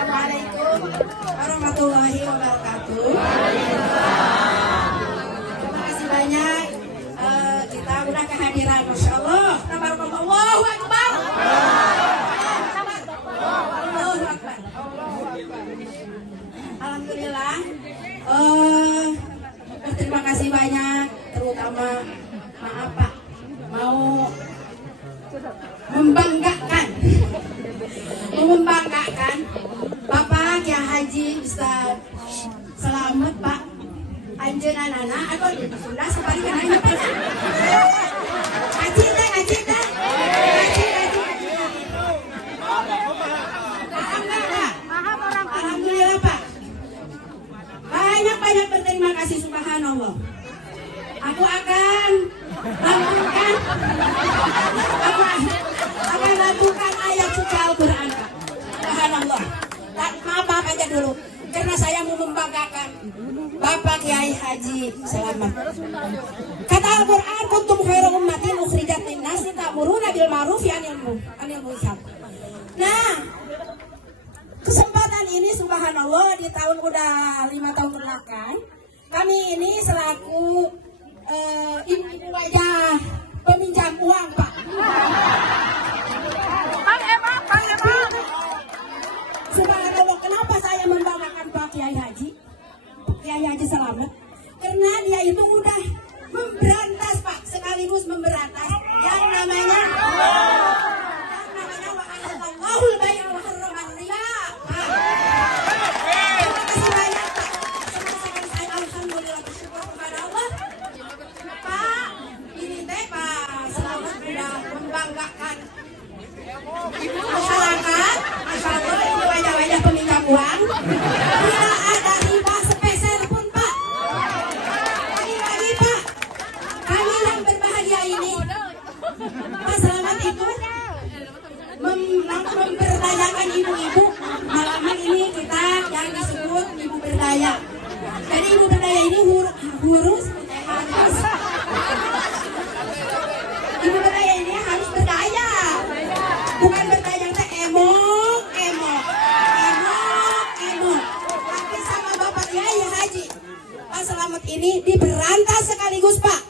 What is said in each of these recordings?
Assalamualaikum warahmatullahi wabarakatuh. Terima kasih banyak. Kita udah kehadiran, Masya Allah. Allahu Akbar. Allahu Akbar. Alhamdulillah. Terima kasih banyak, terutama maaf Pak, mau membanggakan Bapak Kiai Haji Ustaz Selamat Pak Anjeuna nana atau di Sunda separi kana apa ya? Haji teh. Alhamdulillah Pak. Banyak berterima kasih, subhanallah. Aku akan lantunkan ayat suci Al-Quran Pak. Subhanallah. Maaf aja dulu, karena saya mau membanggakan Bapak Kiai Haji Selamat. Kata Al-Quran, kuntum khairu ummatin ukhrijat linnas ta'muruna bil ma'ruf wa anil munkar. Nah, kesempatan ini subhanallah di tahun udah 5 tahun belakang, kami ini selaku ibu wajah peminjam uang Pak. Subhanallah, kenapa saya membanggakan Pak Kiai Haji Selamat? Karena dia itu udah memberantas Pak, sekaligus memberantas yang namanya wa'ahalallahul bai'a wa harraman riba. Terima kasih banyak Pak. Sama-sama saya alhamdulillah bersyukur kepada Allah. Pak, ini teh Pak Selamat sudah membanggakan masyarakat. Masya Allah, ini wajah-wajah peminjam uang. Tidak ada riba sepeser pun Pak. Lagi-lagi Pak, kami yang berbahagia ini, Pak Selamat itu memberdayakan ibu-ibu. Malaman ini kita yang disebut ibu berdaya. Jadi ibu berdaya ini harus ibu berdaya ini harus berdaya, bukan berdaya teh emok. Tapi sama Bapak Kiai Haji Pak Selamat ini diberantas sekaligus Pak.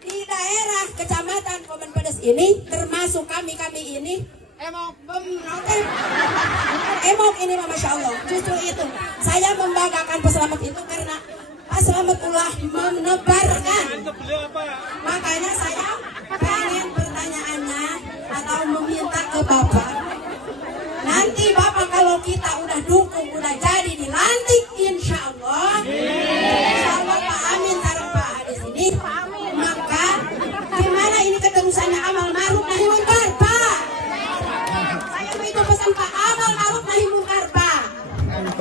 Di daerah Kecamatan Komen Pedes ini, termasuk kami ini emok ini Masya Allah. Justru itu saya membanggakan Pak Selamat itu karena Pak Selamat ulah menebarkan. Makanya saya pengen pertanyaannya atau meminta ke Bapak, nanti Bapak kalau kita udah dukung, udah jadi dilantik insya Allah Pak Amin taruh Pak di sini, maka gimana ini keterusannya amal ma'ruf nahi munkar Pak. Saya begitu pesan Pak, amal ma'ruf nahi munkar Pak,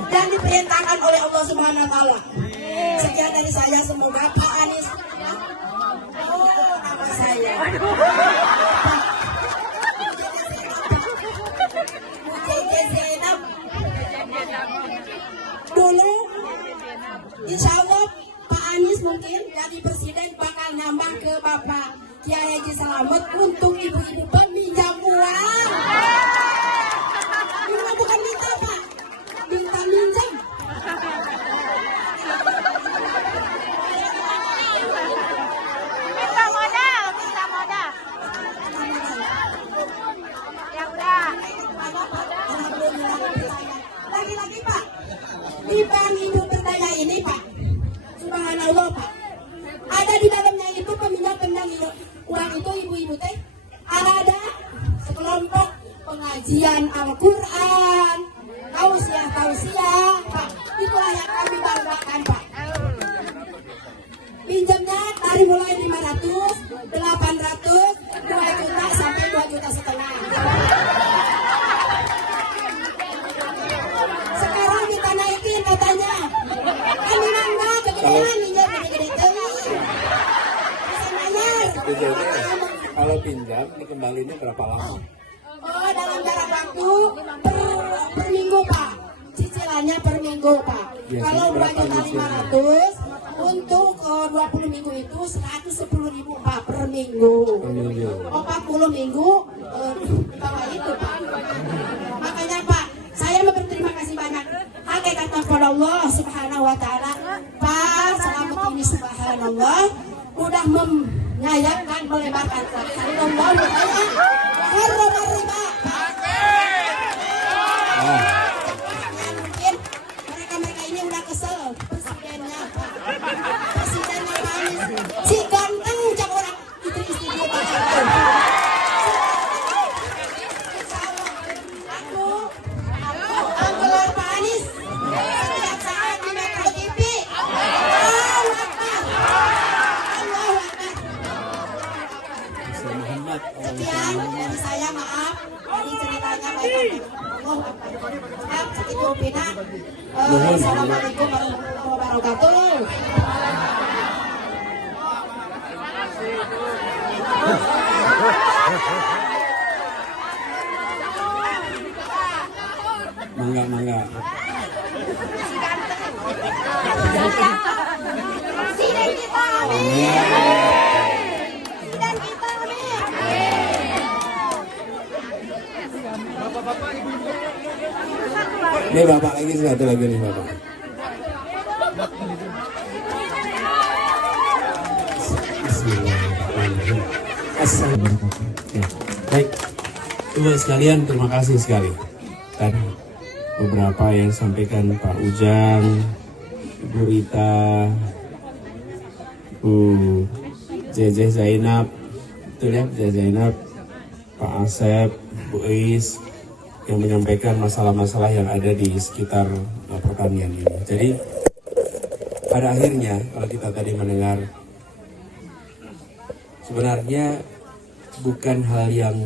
dan diperintahkan oleh Allah Subhanahu Wa Taala. Sekian dari saya, semoga Pak Anies, nama saya dulu, insya Allah Pak Anies mungkin jadi presiden bakal nambah ke Bapak Kiai Haji Selamat untuk ibu-ibu peminjam uang. Ini bukan minta Pak, minta minjam. Minta modal. Ya udah. Lagi-lagi Pak, di bank ibu berdaya ini Pak, subhanallah Pak, ada di dalamnya itu peminjam uang itu ibu-ibu teh, ada sekelompok pengajian Al-Quran, tausiah Pak, itulah yang kami banggakan Pak. Pinjamnya dari mulai 500, 800, 2 juta sampai 2,5 juta. Sekarang kita naikin katanya. Kami nangga kegedean minjam gede-gede teuing. Bisa bayar. Kalau pinjam dikembalinya berapa lama? Oh, dalam jarak waktu per minggu Pak. Cicilannya per minggu Pak. Kalau 2,500 untuk 20 minggu itu 110.000 Pak per minggu. 40 minggu bawah itu Pak. Makanya Pak, saya mau berterima kasih banyak. Hakikat kepada Allah Subhanahu Wa Taala. Pak Selamat ini Subhanallah udah menyayangkan melebarkan Allah haram riba. Mungkin mereka ini udah kesel presidennya Pak. Presidennya Pak Anies si ganteng cak orang istri dia Pak. Aku gelar Pak Anies setiap saat di Metro TV. Allahu Akbar. Allahu Akbar. Muhammad. Sekian dari saya, maaf. Ini ceritanya baik. Allahu Akbar. Maaf, segitu Pina. Assalamualaikum warahmatullahi wabarakatuh. Mangga. Presiden kita, amin. Presiden kita, amin. Ini Bapak lagi satu lagi nih Bapak. Bismillahirrahmanirrahim. Assalamualaikum. Ya, baik, Ibu sekalian terima kasih sekali. Tadi beberapa yang sampaikan Pak Ujang, Bu Rita, Bu Jejeh Zainab, betul ya, Jejeh Zainab, Pak Asep, Bu Is, yang menyampaikan masalah-masalah yang ada di sekitar pertanian ini. Jadi pada akhirnya kalau kita tadi mendengar, sebenarnya bukan hal yang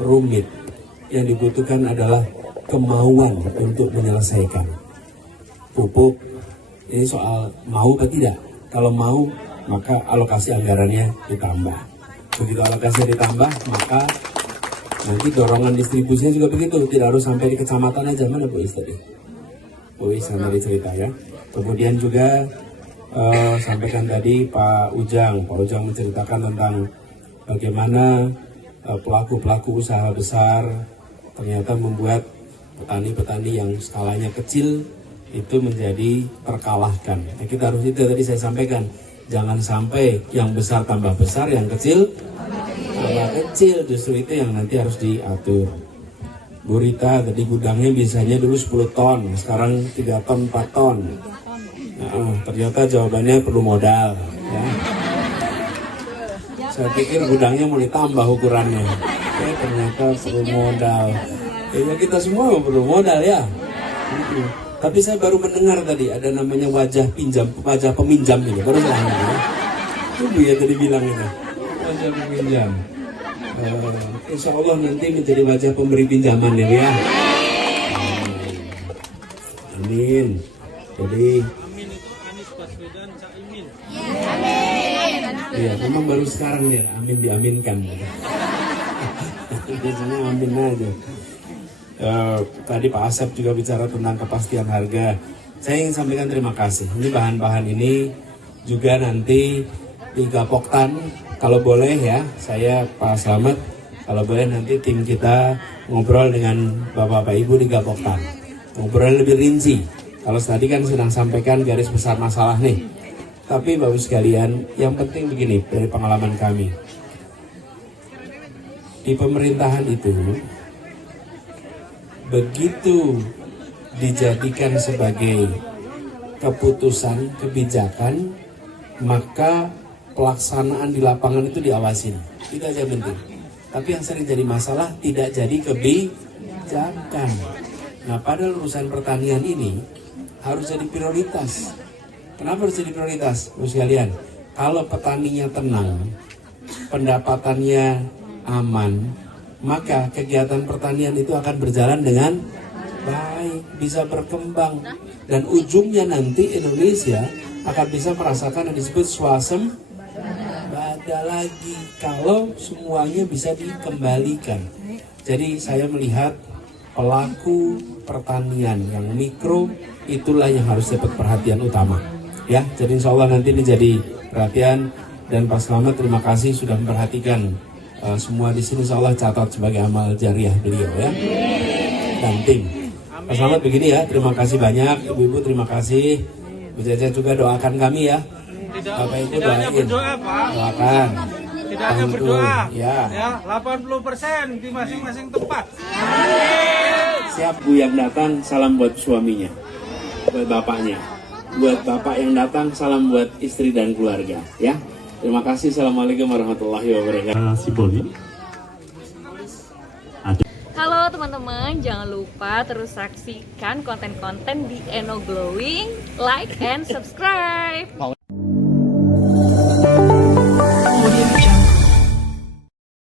rumit, yang dibutuhkan adalah kemauan untuk menyelesaikan. Pupuk ini soal mau atau tidak. Kalau mau maka alokasi anggarannya ditambah. Begitu alokasi ditambah maka nanti dorongan distribusinya juga begitu, tidak harus sampai di kecamatan aja. Mana Bu Is tadi? Bu Is tadi cerita ya. Kemudian juga sampaikan tadi Pak Ujang menceritakan tentang bagaimana pelaku-pelaku usaha besar ternyata membuat petani-petani yang skalanya kecil itu menjadi terkalahkan. Nah, kita harus itu tadi saya sampaikan, jangan sampai yang besar tambah besar, yang kecil tambah kecil, justru itu yang nanti harus diatur. Bu Rita tadi gudangnya biasanya dulu 10 ton, sekarang 3 ton, 4 ton. Nah, ternyata jawabannya perlu modal. Ya. Saya pikir gudangnya mau ditambah ukurannya, ternyata perlu modal. Kayaknya kita semua perlu modal ya. Tapi saya baru mendengar tadi ada namanya wajah peminjam ini, baru saya dengar. Itu ya tadi bilang itu, wajah peminjam. Insya Allah nanti menjadi wajah pemberi pinjaman ya. Amin. Jadi iya, memang baru sekarang ya, amin diaminkan. Biasanya amin aja. Tadi Pak Asep juga bicara tentang kepastian harga. Saya ingin sampaikan terima kasih. Ini bahan-bahan ini juga nanti di Gapoktan, kalau boleh ya, saya Pak Slamet, kalau boleh nanti tim kita ngobrol dengan Bapak-Bapak Ibu di Gapoktan. Ngobrol lebih rinci. Kalau tadi kan sedang sampaikan garis besar masalah nih. Tapi Bapak sekalian, yang penting begini dari pengalaman kami. Di pemerintahan itu, begitu dijadikan sebagai keputusan, kebijakan, maka pelaksanaan di lapangan itu diawasin. Itu aja penting. Tapi yang sering jadi masalah tidak jadi kebijakan. Nah, padahal urusan pertanian ini harus jadi prioritas. Kenapa harus jadi prioritas, Bapak sekalian? Kalau petaninya tenang, pendapatannya aman, maka kegiatan pertanian itu akan berjalan dengan baik, bisa berkembang. Dan ujungnya nanti Indonesia akan bisa merasakan yang disebut swasembada lagi kalau semuanya bisa dikembalikan. Jadi saya melihat pelaku pertanian yang mikro itulah yang harus dapat perhatian utama. Ya, jadi insya Allah nanti ini jadi perhatian. Dan Pak Slamet terima kasih sudah memperhatikan semua di sini insya Allah catat sebagai amal jariah beliau ya. Dan tim. Pak Selamat begini ya, terima kasih banyak Ibu-ibu, terima kasih. Bu Jaja juga doakan kami ya. Bapak Ibu Tidak hanya doain. berdoa, Pak. Doakan. Tidak hanya berdoa. Ya. Ya, 80% di masing-masing tempat. Siap Bu yang datang, salam buat suaminya, buat bapaknya. Buat bapak yang datang, salam buat istri dan keluarga. Ya, terima kasih. Assalamualaikum warahmatullahi wabarakatuh. Si Boli. Halo teman-teman, jangan lupa terus saksikan konten-konten di Eno Glowing, like and subscribe.